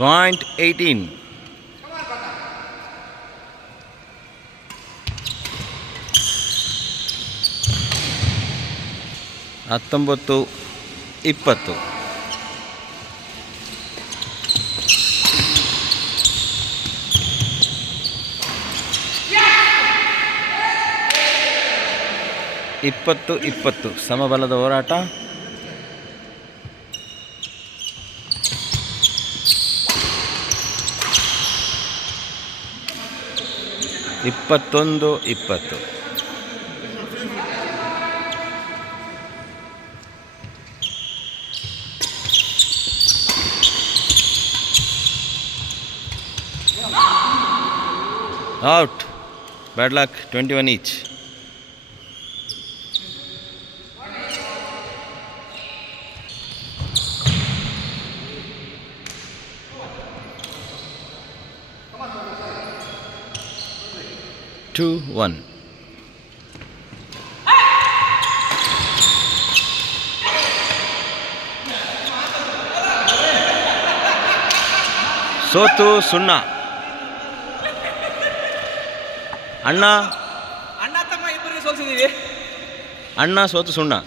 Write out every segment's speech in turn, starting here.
Point 18. ಹತ್ತೊಂಬತ್ತು 20. ಇಪ್ಪತ್ತು 20 ಸಮಬಲದ ಹೋರಾಟ. ಇಪ್ಪತ್ತೊಂದು 20. Out. Bad luck. 21 each. Two, 1. ಸೋತು 0. ಅಣ್ಣ ತಮ್ಮ ಇಬ್ಬರಿಗೆ ಸೋಲ್ಸಿದೀವಿ. ಅಣ್ಣ ಸೋತು 0.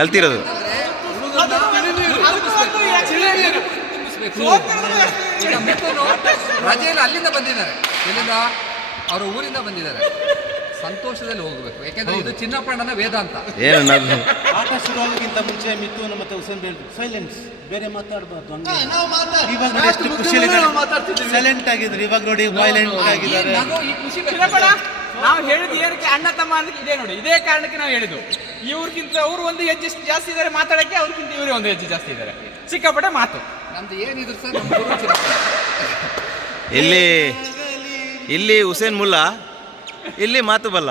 ಕಲ್ತಿರೋದು. ರಜೆಯಲ್ಲಿ ಅಲ್ಲಿಂದ ಬಂದಿದ್ದಾರೆ, ಎಲ್ಲಿಂದ ಅವರ ಊರಿಂದ ಬಂದಿದ್ದಾರೆ. ಸಂತೋಷದಲ್ಲಿ ಹೋಗಬೇಕು, ಯಾಕೆಂದ್ರೆ ಇದು ಚಿನ್ನಪ್ಪಣ್ಣನ ವೇದಾಂತ. ಏನು ಆಟ ಶುರುವಾಗೋಕ್ಕಿಂತ ಮುಂಚೆ ಮಿಥುನ್ ಮತ್ತೆ ಹುಸೇನ್ ಹೇಳಿದ್ರು ಸೈಲೆನ್ಸ್, ಬೇರೆ ಮಾತಾಡಬಾರ್ದು. ಇವಾಗ ನೋಡಿ ಎಷ್ಟು ಖುಷಿಯಲ್ಲಿ ಸೈಲೆಂಟ್ ಆಗಿದ್ರು, ಇವಾಗ ನೋಡಿ ವೈಲೆಂಟ್ ಆಗಿದ್ದಾರೆ. ನಾವು ಹೇಳಿದ ಏನಕ್ಕೆ ಅಣ್ಣ ತಮ್ಮ ಅಂದ್ರೆ ಇದೇ ನೋಡಿ, ಇದೇ ಕಾರಣಕ್ಕೆ ನಾವು ಹೇಳಿದ್ದು. ಇವ್ರಿಗಿಂತ ಅವ್ರು ಒಂದು ಹೆಜ್ಜೆ ಜಾಸ್ತಿ ಇದ್ದಾರೆ ಮಾತಾಡಕ್ಕೆ, ಅವ್ರಿಗಿಂತ ಇವರೇ ಒಂದು ಹೆಜ್ಜೆ ಜಾಸ್ತಿ ಇದ್ದಾರೆ. ಸಿಕ್ಕಾಪಟ್ಟೆ ಮಾತು. ನಮ್ದು ಏನಿದ್ರು ಸರ್ ನಮ್ಮ ಗುರು ಚಿನ್ನಪ್ಪಣ್ಣ. ಇಲ್ಲಿ ಹುಸೇನ್ ಮುಲ್ಲಾ, ಇಲ್ಲಿ ಮಾತು ಬಲ್ಲ.